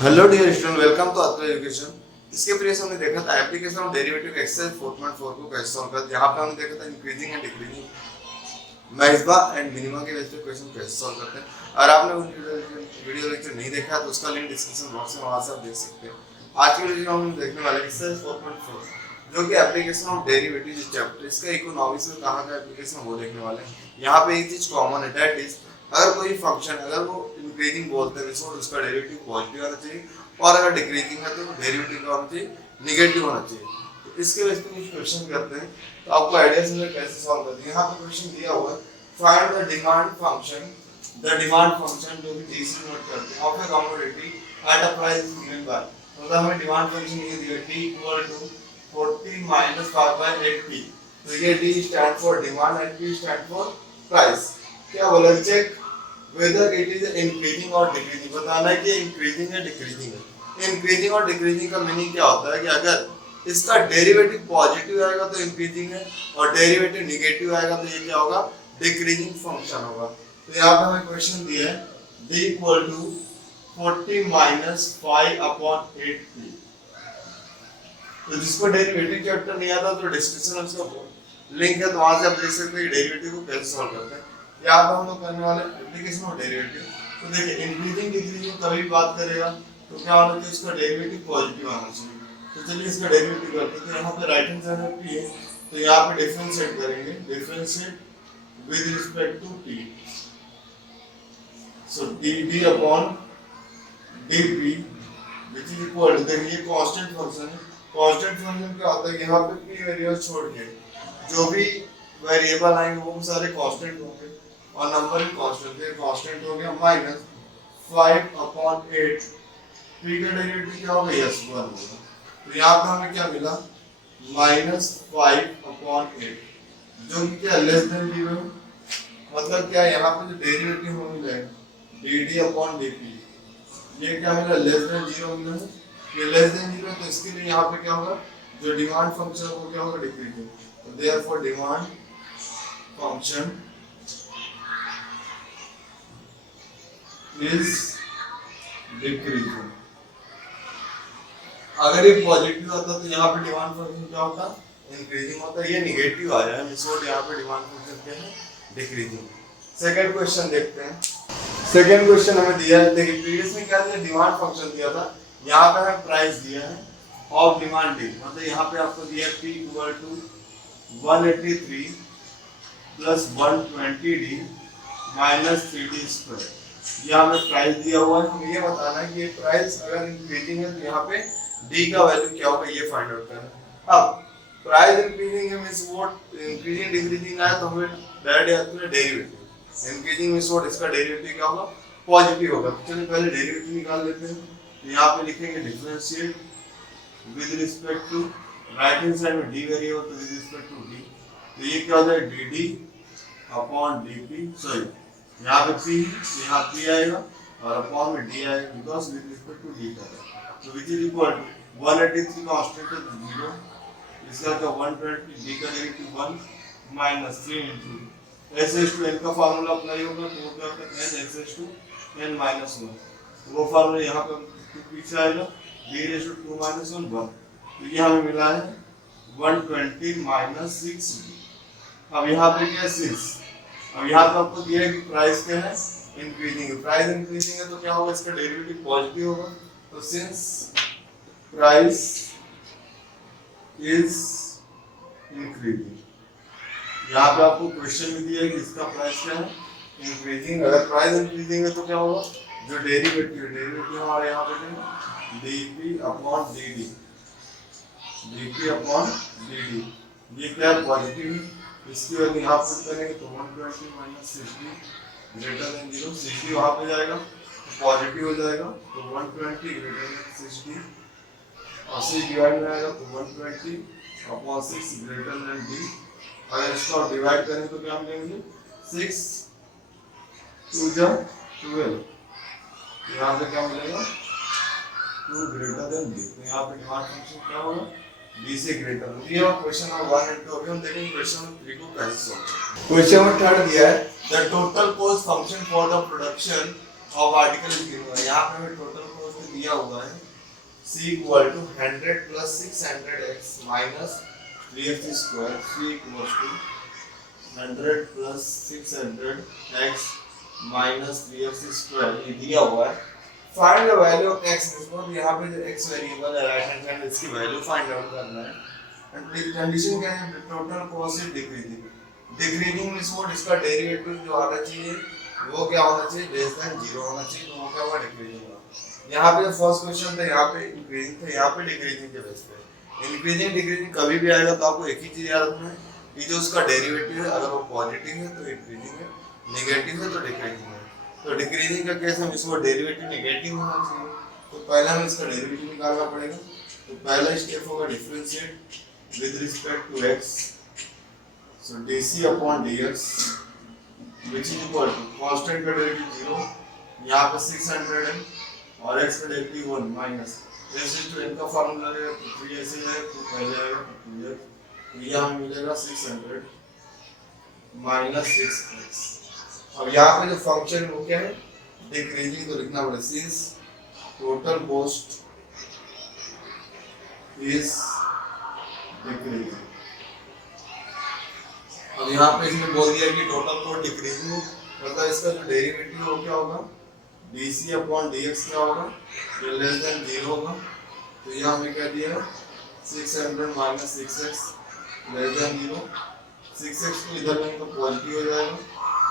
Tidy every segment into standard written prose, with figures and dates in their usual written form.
Hello dear student, welcome to Atro education. इसके previous हमने देखा था एप्लीकेशन ऑफ डेरिवेटिव एक्सरसाइज 4.4 को कैसे सॉल्व करते हैं। यहाँ पे हमने देखा था increasing and decreasing maxima and minima के बेस पे क्वेश्चन कैसे सॉल्व करते हैं। अगर आपने उन वीडियो लेक्चर नहीं देखा तो उसका लिंक डिस्क्रिप्शन बॉक्स में, वहां से आप देख सकते हैं। आज की वीडियो में हम देखने वाले एक्सरसाइज 4.4 जो कि एप्लीकेशन ऑफ डेरिवेटिव चैप्टर, इसका इकोनॉमिक्स में कहाँ का एप्लीकेशन वो देखने वाले हैं। यहाँ पे एक चीज कॉमन है, दैट इज अगर कोई फंक्शन अगर वो इंक्रीजिंग बोलते हैं तो उसका डेरिवेटिव पॉजिटिव आना चाहिए, और अगर डिक्रीजिंग है तो डेरिवेटिव का होना चाहिए नेगेटिव होना चाहिए। तो इसके बेस पे कुछ क्वेश्चन करते हैं तो आपको आइडिया मिलेगा कैसे सॉल्व करते हैं। यहाँ पे क्वेश्चन दिया हुआ है, फाइंड द डिमांड फंक्शन जो कि टीसी नोट करते हैं of A commodity at a price given by. मतलब हमें डिमांड फंक्शन ये दिया t equal to 40 minus 5/8t। तो ये d stand for demand and p stand for price. क्या बोला, check whether it is increasing और डिक्रीजिंग। बताना है कि इंक्रीजिंग है डिक्रीजिंग है। इंक्रीजिंग और डिक्रीजिंग का मीनिंग क्या होता है कि अगर इसका डेरिवेटिव पॉजिटिव आएगा तो इंक्रीजिंग है, और डेरिवेटिव नेगेटिव आएगा तो ये क्या होगा, डिक्रीजिंग फंक्शन होगा। तो यहाँ पे हमें क्वेश्चन दिया है d equal to 40 minus 5/8t। तो जिसको डेरिवेटिव चैप्टर नहीं आता तो डिस्क्रिप्शन में उसका लिंक है, तो वहां से आप देख सकते हैं कि डेरिवेटिव को कैसे सॉल्व करते हैं। यहाँ पे हम लोग करने वाले एप्लीकेशन ऑफ डेरिवेटिव। तो देखिए इंक्रीजिंग डिक्रीजिंग कभी बात करेगा तो क्या होना चाहिए, इसका डेरिवेटिव पॉजिटिव आना चाहिए। तो चलिए इसका डेरिवेटिव करते हैं। तो यहाँ पे राइट हैंड साइड में p है, तो यहाँ पे डिफरेंशिएट करेंगे, differentiate with respect to t। So dd upon dp which is equal to, देखिए कांस्टेंट फंक्शन है। कांस्टेंट फंक्शन क्या होता है, यहाँ पे p वेरिएबल छोड़ के जो भी वेरिएबल आएंगे वो सारे कांस्टेंट होंगे, और नंबर भी कांस्टेंट है। कांस्टेंट हो गया माइनस 5/8। p का डेरिवेटिव क्या होगा, यस 1 होगा। तो यहाँ पे हमें क्या मिला, माइनस 5/8 जो कि क्या लेस देन 0। मतलब क्या, यहाँ पे जो डेरिवेटिव हो मिलेगा dd अपॉन dp, ये क्या मिला, लेस देन 0 मिला है। ये लेस देन 0 तो इसके लिए यहाँ पे क्या होगा, जो डिमांड फंक्शन है वो क्या होगा, डिक्रीजिंग। तो therefore demand function is decreasing। अगर ये पॉजिटिव होता तो यहाँ पे डिमांड फंक्शन क्या होता, इंक्रीजिंग होता। ये नेगेटिव आ जाए मिसोट, यहाँ पे डिमांड फंक्शन क्या है, डिक्रीजिंग। सेकंड क्वेश्चन देखते हैं। सेकंड क्वेश्चन हमें दिया है, देखिए प्रीवियस में क्या दिया, डिमांड फंक्शन दिया था। यहाँ पे हमें प्राइस दिया है ऑफ डिमांड डी। मतलब यहाँ पे आपको दिया p equal to 183 plus 120d minus 3d square. ये हमें प्राइस दिया हुआ है। हमें ये बताना है कि ये प्राइस अगर इंक्रीजिंग है तो यहाँ पे d का वैल्यू क्या होगा, ये फाइंड आउट करना है। अब प्राइस इंक्रीजिंग है मींस व्हाट, इंक्रीजिंग डिक्रीजिंग आया तो हमें डायरेक्ट याद करें डेरिवेटिव। इंक्रीजिंग मींस व्हाट, इसका डेरिवेटिव क्या होगा, पॉजिटिव होगा। तो चलिए पहले डेरिवेटिव निकाल लेते हैं। यहाँ पे लिखेंगे differentiate with respect to, right hand side में d वेरिएबल तो विद रिस्पेक्ट टू d। तो ये क्या हो जाएगा, dd अपॉन dp, सॉरी यहाँ पे p, यहाँ p आएगा और अपॉन में d आएगा, because with respect to d का है। तो which is equal to 183 constant है 0, इसका क्या 120, d का डेरिवेटिव 1 माइनस 3 इनटू s/n का फार्मूला अप्लाई होगा तो वो क्या होता है n x/n -1। तो वो फार्मूला यहाँ पे पीछे आएगा d/2 - 1 1। तो ये हमें मिला है 120 माइनस 6d। अब यहाँ पे क्या है 6। अब यहाँ पे आपको दिया है कि प्राइस क्या है, इंक्रीजिंग है। प्राइस इंक्रीजिंग है तो क्या होगा, इसका डेरिवेटिव पॉजिटिव होगा। तो सिंस प्राइस इज इंक्रीजिंग, यहाँ पे आपको क्वेश्चन में दिया है कि इसका प्राइस क्या है, इंक्रीजिंग। अगर प्राइस इंक्रीजिंग है तो क्या होगा, जो डेरिवेटिव हमारे यहाँ पे क्या है, dp upon dd, dp upon dd, ये क्या है, पॉजिटिव है। इसकी वैल्यू यहाँ पुट करेंगे तो 120 माइनस 60 ग्रेटर देन 0। 60 वहाँ पे जाएगा तो पॉजिटिव हो जाएगा, तो 120 ग्रेटर देन 60 और 6 डिवाइड में आएगा तो 120 अपॉन 6 ग्रेटर देन d। अगर इसको डिवाइड करें तो क्या मिलेंगे, 6 2 जा 12, यहाँ पे क्या मिलेगा 2 ग्रेटर देन d। तो यहाँ पे डिमांड फंक्शन क्या होगा, b से ग्रेटर हो। ये क्वेश्चन नंबर 1 एंड 2। अभी हम देखेंगे क्वेश्चन नंबर 3 को कैसे सॉल्व करें। क्वेश्चन नंबर 3 दिया है, the total cost function for the production of article is given. यहाँ पे हमें टोटल कॉस्ट दिया हुआ है c equal to 100 plus 600x minus 3x square, c equal to 100 plus 600x minus 3x square ये दिया हुआ है। Find the value of x, मतलब यहाँ पे जो x वेरिएबल है राइट हैंड साइड इसकी वैल्यू फाइंड आउट करना है। एंड कंडीशन क्या है, total cost is decreasing. Decreasing means what, इसका डेरिवेटिव जो आना चाहिए वो क्या होना चाहिए, लेस देन 0 होना चाहिए, तो वो क्या हुआ, डिक्रीजिंग हुआ। यहाँ पे फर्स्ट क्वेश्चन था, यहाँ पे इंक्रीजिंग था, यहाँ पे डिक्रीजिंग के बेस पे। इंक्रीजिंग डिक्रीजिंग कभी भी आएगा तो आपको एक ही चीज याद रखना है कि जो उसका डेरिवेटिव है अगर वो पॉजिटिव है तो इंक्रीजिंग है, नेगेटिव है तो डिक्रीजिंग है। तो डिक्रीजिंग का केस में इसको डेरिवेटिव नेगेटिव होना चाहिए, तो पहला हमें इसका डेरिवेटिव निकालना पड़ेगा। तो पहला स्टेप होगा differentiate with respect to x, so dc upon dx which is equal to constant का डेरिवेटिव 0, यहाँ पे 600 है और x का derivative 1 minus s to n का फार्मूला है तो 3s है, तो पहले आएगा 2x, तो यहाँ हमें मिलेगा 600 माइनस 6x। अब यहाँ पे जो फंक्शन वो क्या है, डिक्रीजिंग, तो लिखना पड़ेगा since total cost is decreasing. अब यहाँ पे इसने बोल दिया कि टोटल कॉस्ट डिक्रीजिंग, मतलब इसका जो डेरिवेटिव हो क्या होगा, dc अपॉन dx क्या होगा, ये लेस देन 0 होगा। तो यहाँ हमें क्या दिया 600 minus 6x less than 0, 6x को इधर में तो पॉजिटिव हो जाएगा,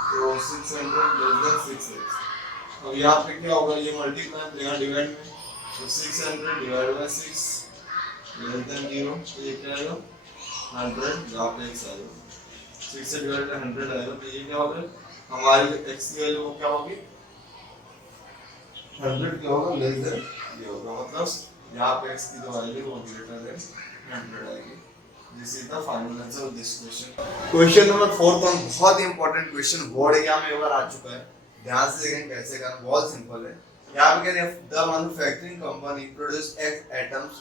तो 600 लेस देन 6x। अब यहाँ पे क्या होगा, ये मल्टीप्लाई तो यहाँ डिवाइड में, तो 600 डिवाइड बाय 6 लेस देन 0, तो ये क्या आएगा 100, यहाँ पे x आएगा, 6 से डिवाइड बाय 100 आएगा, तो ये क्या होगा हमारी x की वैल्यू क्या होगी 100 क्या होगा, लेस देन ये होगा, मतलब यहाँ पे x की जो वैल्यू वो ग्रेटर देन 100 आएगी। This is the final answer of this question. Question number 4 तो बहुत ही इंपॉर्टेंट क्वेश्चन बोर्ड एग्जाम में एक बार आ चुका है, ध्यान से देखें कैसे करना, बहुत सिंपल है। यहाँ पे कह रहे हैं the manufacturing company produce x atoms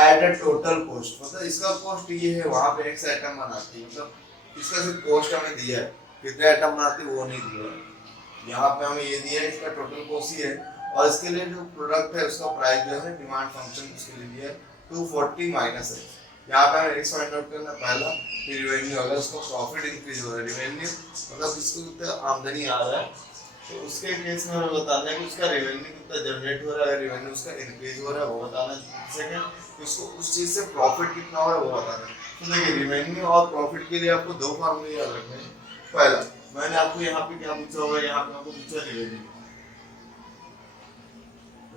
at a total cost, मतलब इसका कॉस्ट ये है, वहां पे x एटम बनाती है, मतलब इसका सिर्फ कॉस्ट हमें दिया है, कितने एटम बनाती है वो नहीं दिया है। यहाँ पे हमें ये दिया है इसका टोटल कॉस्ट ही है, और इसके लिए जो प्रोडक्ट है उसका प्राइस जो है डिमांड फंक्शन उसके लिए दिया है 240 माइनस x। यहाँ पे हमें x फाइंड आउट करना पहला, फिर रेवेन्यू, अगर उसका प्रॉफिट इंक्रीज हो रहा है, रेवेन्यू मतलब किसको कितना आमदनी आ रहा है, तो उसके केस में हमें बताना है कि उसका रेवेन्यू कितना जनरेट हो रहा है, रेवेन्यू उसका इंक्रीज हो रहा है वो बताना है। सेकंड उसको उस चीज से प्रॉफिट कितना हो रहा है वो बताना है। तो देखिए रेवेन्यू और प्रॉफिट के लिए आपको दो फार्मूले याद रखने हैं। पहला मैंने आपको यहाँ पे क्या पूछा होगा, यहाँ पे आपको पूछा रेवेन्यू,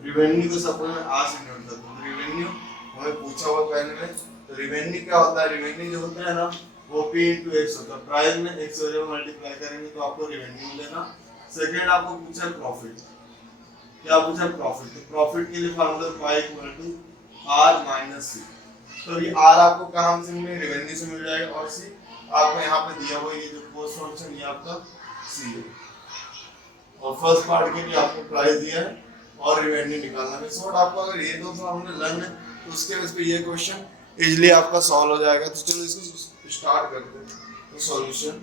रेवेन्यू को सपोज मैं आज से नोट करता हूँ, रेवेन्यू हमें पूछा हुआ पहले में, तो रेवेन्यू क्या होता है, रेवेन्यू जो होता है ना वो p into x होता है, प्राइस में x से जब मल्टीप्लाई करेंगे तो आपको रेवेन्यू मिलेगा। सेकंड आपको पूछा प्रॉफिट, क्या पूछा प्रॉफिट, तो प्रॉफिट के लिए formula y equal to r minus c, तो ये r आपको कहाँ से मिले, रेवेन्यू से मिल जाएगा, और c आपको यहाँ पे दिया हुआ ये जो कॉस्ट फंक्शन ये आपका c है, और फर्स्ट पार्ट के लिए आपको प्राइस दिया है और रेवेन्यू निकालना है। शॉर्ट आपको अगर ये दो फार्मूले लर्न है तो उसके बेस पे ये क्वेश्चन इजीली आपका सॉल्व हो जाएगा। तो चलो इसको स्टार्ट करते हैं। तो सॉल्यूशन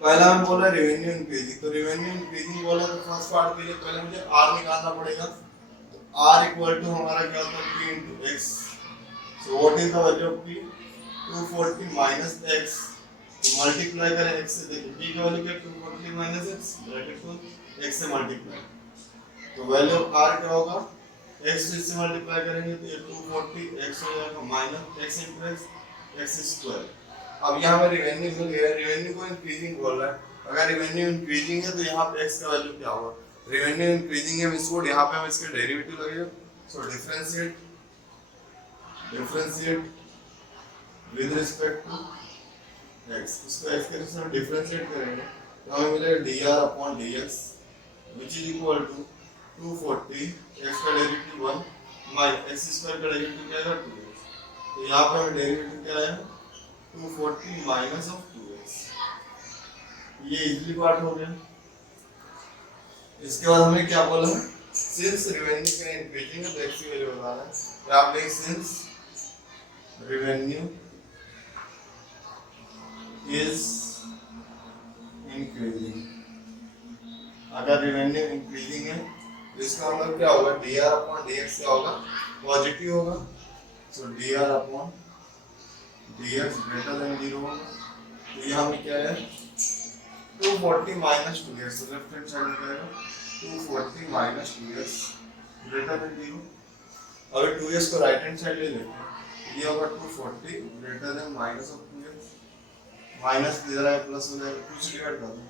पहला हम बोला रेवेन्यू इंक्रीजिंग, तो रेवेन्यू इंक्रीजिंग बोला तो फर्स्ट पार्ट के लिए पहले मुझे r निकालना पड़ेगा, तो r इक्वल टू हमारा क्या होता है p into x, so what is the value of p 240 minus x, तो मल्टीप्लाई करें x से, देखिए p की वैल्यू क्या 240 माइनस x ब्रैकेट को x से मल्टीप्लाई, तो वैल्यू ऑफ r क्या होगा x से मल्टीप्लाई करेंगे तो ये 240 x हो जाएगा minus x into x square. अब यहाँ पे रेवेन्यू मिल गया, रेवेन्यू को इंक्रीजिंग बोल रहा है, अगर रेवेन्यू इंक्रीजिंग है तो यहाँ पे x का वैल्यू क्या होगा, रेवेन्यू इंक्रीजिंग है इसको यहाँ पे हम इसका डेरिवेटिव लगेगा, so differentiate with respect to x, इसको x के रिस्पेक्ट में डिफरेंशिएट करेंगे तो हमें मिलेगा dr अपॉन dx which is equal to 240 x का डेरिवेटिव 1 माइनस x स्क्वायर का डेरिवेटिव क्या है 2x, तो यहाँ पे हमें डेरिवेटिव क्या है 240 माइनस ऑफ 2x, ये इजीली पार्ट हो गया। इसके बाद हमें क्या बोला है, सिंस रेवेन्यू का इंक्रीजिंग है तो x की वैल्यू बताना है, तो आप लिखें सिंस रेवेन्यू इज इंक्रीजिंग, अगर रेवेन्यू इंक्रीजिंग है इसका मतलब क्या होगा, dr अपॉन dx क्या होगा, पॉजिटिव होगा। सो dr अपॉन dx ग्रेटर देन 0 होगा। तो यहाँ में क्या है 240 minus 2x, left hand side में क्या है 240 माइनस 2x ग्रेटर देन 0। अगर 2x को राइट हैंड साइड ले लेते हैं, ये होगा 240 greater than minus of 2x, minus इधर है प्लस हो जाएगा, 2 से डिवाइड कर दो,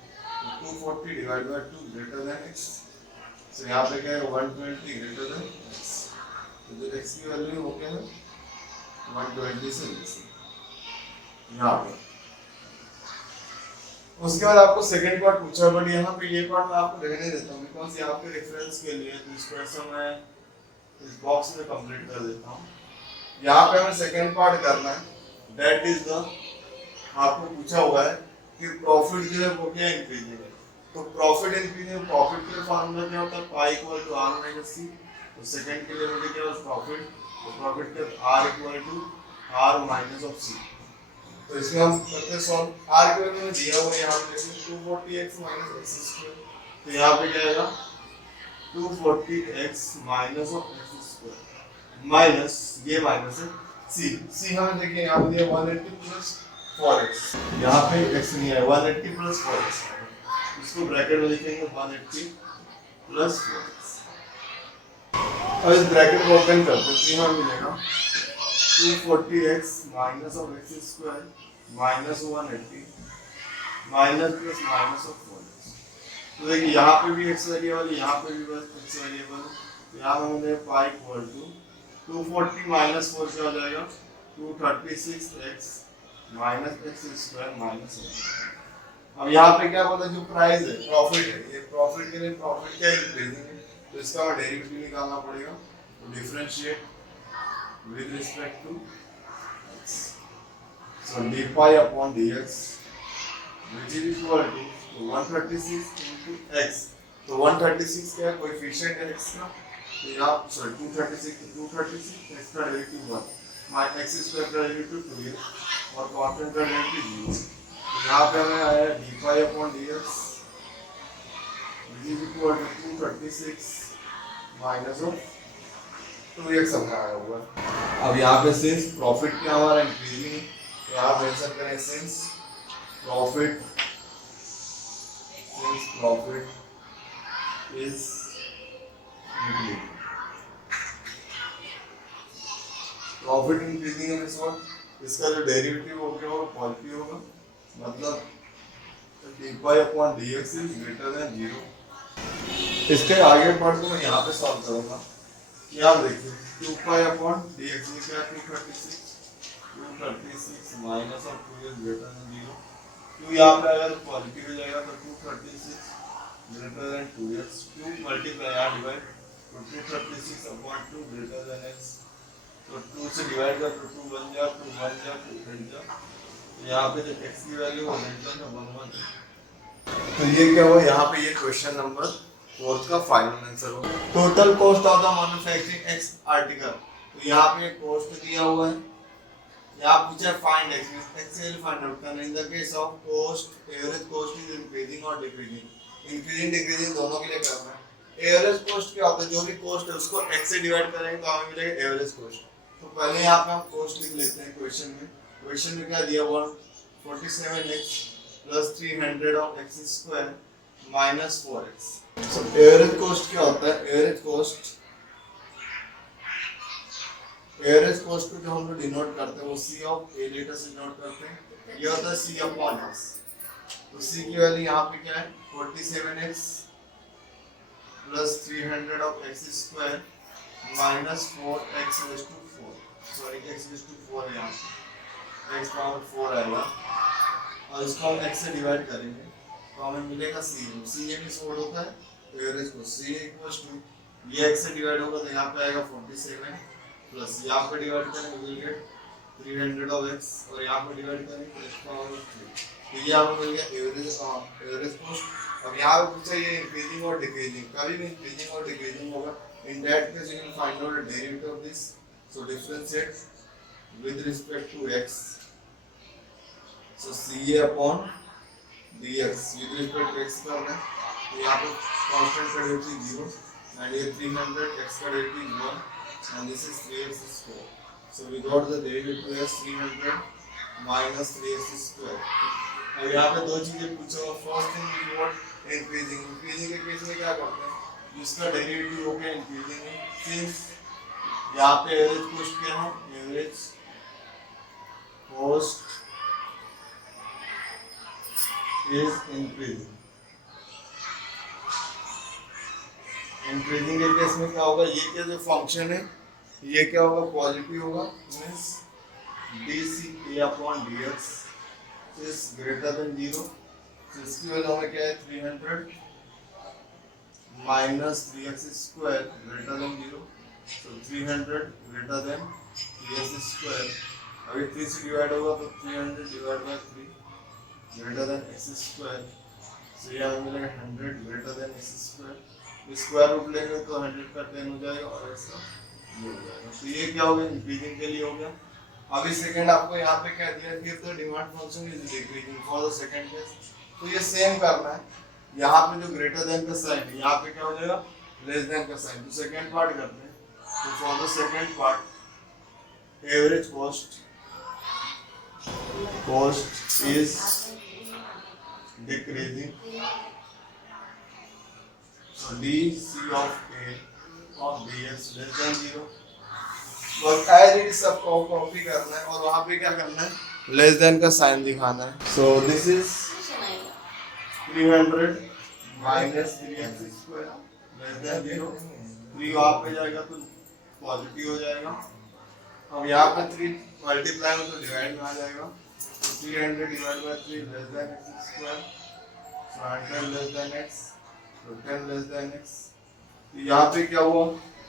240 divide by 2 greater than x। तो यहाँ पे क्या है 120 ग्रेटर देन x। तो जो x की वैल्यू हो गया है 120 से लेस यहाँ पे। उसके बाद आपको सेकंड पार्ट पूछा, बट यहाँ पे ये पार्ट मैं आपको रहने देता हूँ बिकॉज ये आपके रेफरेंस के लिए, तो इसको ऐसा मैं इस बॉक्स में कंप्लीट कर देता हूँ। यहाँ पे हमें सेकंड पार्ट करना है, दैट इज द, आपको पूछा हुआ है कि प्रॉफिट जो है वो क्या इंक्रीजिंग है। तो प्रॉफिट इंक्रीजिंग, प्रॉफिट के लिए फार्मूला क्या होता है, pi equal to R minus C. तो सेकंड के लिए मुझे क्या होगा प्रॉफिट, तो प्रॉफिट के R equal to R minus of C. तो इसमें हम करते हैं सॉल्व। आर के वैल्यू में दिया हुआ है यहाँ पे 240x माइनस x स्क्वायर। तो यहाँ पे क्या आएगा 240x minus of x square minus, ये माइनस है c हमें देखिए यहाँ पे दिया 180 प्लस 4x, यहाँ पे x नहीं है 180 प्लस 4x, इसको ब्रैकेट में लिखेंगे 180 प्लस 4x। अब इस ब्रैकेट को ओपन करते हैं, तो यहाँ मिलेगा 240x minus of x square minus 180 minus plus minus of 4x। तो देखिए यहाँ पे भी x वेरिएबल, यहाँ पे भी बस x वेरिएबल। तो यहाँ पे हमने पाई इक्वल टू 240 माइनस 4 क्या हो जाएगा 236x minus x square minus 1। अब यहाँ पे क्या बोला, जो प्राइस है प्रॉफिट है, ये प्रॉफिट के लिए प्रॉफिट क्या इंक्रीजिंग है, तो इसका हमें डेरिवेटिव निकालना पड़ेगा। तो differentiate with respect to x. So d pi upon dx which is equal to 136 into x. तो 136 क्या है, कोएफिशिएंट है x का, तो यहाँ सॉरी 236 तो 236 x का डेरिवेटिव 1 माइनस x स्क्वायर का डेरिवेटिव 2x और कांस्टेंट का डेरिवेटिव 0। तो यहाँ पे हमें आया d pi upon dx which is equal to 236 minus of 2x हमें आया हुआ है। अब यहाँ पे सिंस प्रॉफिट क्या हमारा इंक्रीजिंग है, तो यहाँ पे आंसर करें since profit is increasing. Profit increasing है मींस व्हाट, इसका जो डेरिवेटिव होगा वो पॉजिटिव होगा, मतलब d pi upon dx is greater than 0। इसके आगे पार्ट को मैं यहाँ पे सॉल्व करूँगा। यहाँ देखिए 2 pi upon dx ये क्या 236 minus of 2x greater than 0। 2 यहाँ पे अगर पॉजिटिव हो जाएगा तो 236 ग्रेटर देन 2x, 2 मल्टीप्लाई यहाँ डिवाइड, तो 236 अपॉन 2 ग्रेटर देन x। तो 2 से डिवाइड कर तो 2 बन जा, 2 बन जा, 2 बन जा। यहाँ पे जो x की वैल्यू हो जाएगी 1 1। तो ये क्या हुआ, यहाँ पे ये क्वेश्चन नंबर 4 का फाइनल आंसर होगा। Total cost of the manufacturing X article, तो यहाँ पे कॉस्ट दिया हुआ है, यहाँ पूछा find X, actually find out करना। In the case of cost, average cost is increasing और डिक्रीजिंग, इंक्रीजिंग डिक्रीजिंग दोनों के लिए करना है। एवरेज कॉस्ट क्या होता है, जो भी कॉस्ट है उसको एक्स से डिवाइड करेंगे तो हमें मिलेगा एवरेज कॉस्ट। तो पहले यहाँ पे हम कॉस्ट लिख लेते हैं क्वेश्चन में। क्वेश्चन में क्या दिया हुआ 47x plus 300 of x square minus 4x। So, average cost क्या होता है, एवरेज कॉस्ट को जो हम लोग डिनोट करते हैं वो c ऑफ a लेटर से डिनोट करते हैं, ये होता है c अपॉन x। तो c की वैल्यू यहाँ पे क्या है 47x plus 300 of x square minus 4x raise to 4, sorry x raise to 4 है यहाँ पे, x पावर 4 आएगा और इसको हम x से डिवाइड करेंगे तो हमें मिलेगा c ये भी सोल्व होता है। तो एवरेज को c इक्वल्स टू ये x से डिवाइड होगा तो यहाँ पे आएगा 47 प्लस यहाँ पे डिवाइड करेंगे विल गेट 300 ऑफ x और यहाँ पे डिवाइड करेंगे तो x पावर 3, तो ये आपको मिल गया एवरेज कॉस्ट। अब यहाँ पे पूछा ये इंक्रीजिंग और डिक्रीजिंग, कभी भी इंक्रीजिंग और डिक्रीजिंग होगा। In that case you can find out the derivative of this, so differentiate with respect to x, so ca upon dx with respect to x करना है, तो यहाँ पे कांस्टेंट का डेरिवेटिव 0 and here 300 x का derivative 1 and this is 3x square. So we got the derivative as 300 minus 3x square. अब यहाँ पे दो चीजें पूछो. First thing is what increasing के केस में क्या करते हैं, जिसका डेरिवेटिव हो गया इंक्रीजिंग में, सिंस यहाँ पे एवरेज कॉस्ट क्या है, average cost is increasing. Increasing के केस में क्या होगा, ये क्या जो फंक्शन है ये क्या होगा, पॉजिटिव होगा, means dc/dx is greater than 0. तो इसकी वैल्यू हमें क्या है 300 minus 3x square greater than 0. So 300 greater than 3x square. अभी 3 से डिवाइड होगा तो 300 divided by 3 greater than x square. So ये हमें मिलेगा 100 greater than x square. Square root लेंगे तो 100 का 10 हो जाएगा और x का 2 हो जाएगा. तो ये क्या हो गया, इंक्रीजिंग के लिए हो गया. अभी सेकंड आपको यहाँ पे क्या दिया कि the demand function is decreasing for the second case. तो ये सेम करना है. यहाँ पे जो ग्रेटर देन का साइन है यहाँ पे क्या हो जाएगा, लेस देन का साइन. तो सेकंड पार्ट करते हैं. तो for the second part average cost is decreasing. So dc of a of dx less than 0. और एज इट सब कॉपी करना है और वहाँ पे क्या करना है, लेस देन का साइन दिखाना है. So this is 300 minus 3x square less than 0. 3 वहाँ पे जाएगा तो पॉजिटिव हो जाएगा. अब यहाँ पे 3 मल्टीप्लाई हो तो डिवाइड में आ जाएगा. तो 300 divided by 3 less than x square. So 100 less than x. तो 10 less than x. तो यहाँ पे क्या हुआ,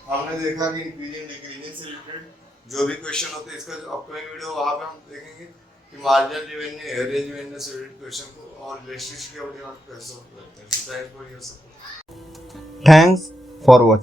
हमने देखा कि इंक्रीजिंग डिक्रीजिंग से रिलेटेड जो भी क्वेश्चन होते हैं, इसका जो अपकमिंग वीडियो वहाँ पे हम देखेंगे कि मार्जिनल रेवेन्यू, एवरेज रेवेन्यू से रिलेटेड क्वेश्चन को और रेस्ट्रिक्शन के बारे में कैसे सॉल्व करते हैं. Thanks for your support. Thanks for watching.